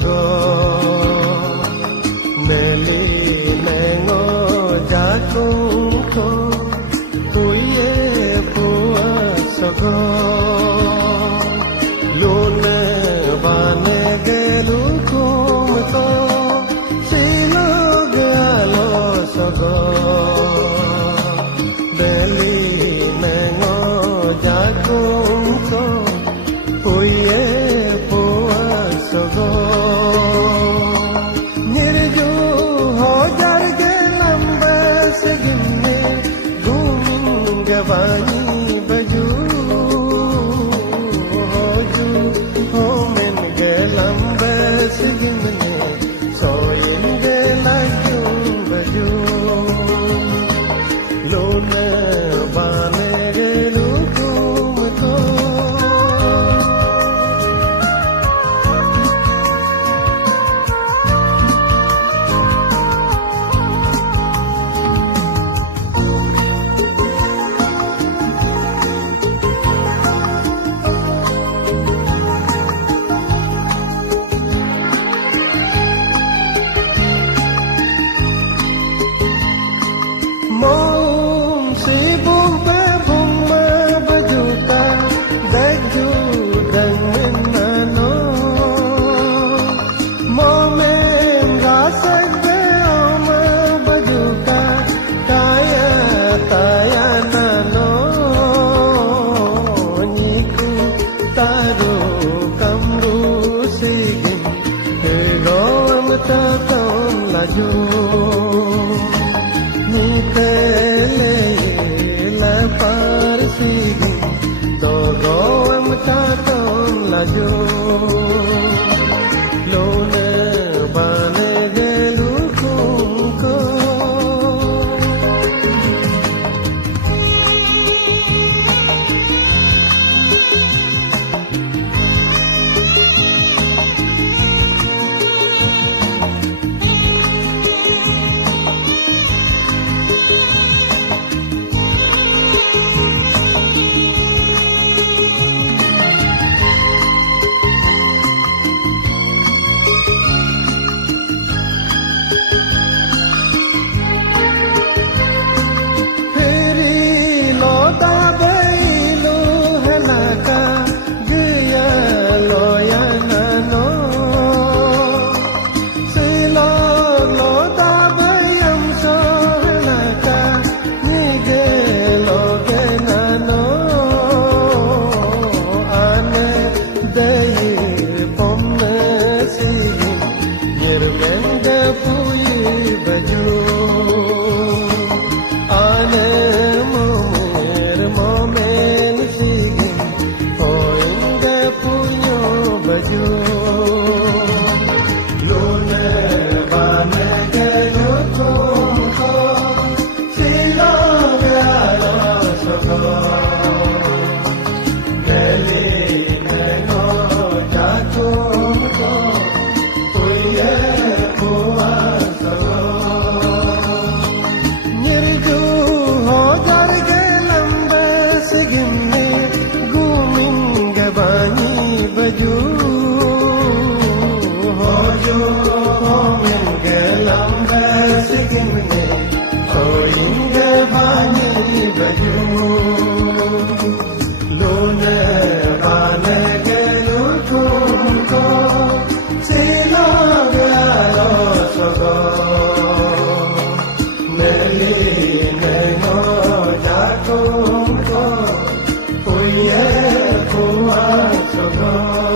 sogo meli mengo jakung ko tuye pua sogo lone bane gelu kum to silo galo sogo meli mengo jakung ko tuye pua sogo nirju ho jar ge lambe se ginne gung gavani baju hoju ho men ge lambe se ginne soyin ge lagyung baju lone bane ge lukum to mong si bung pe bung ma bajuta daju dang men nano momen rasak be ma bajuta kaya taya nano niku taru kamru sigin gom ta ton laju nikele la parsigi to goam ta ton laju lone bane gelu ko Oh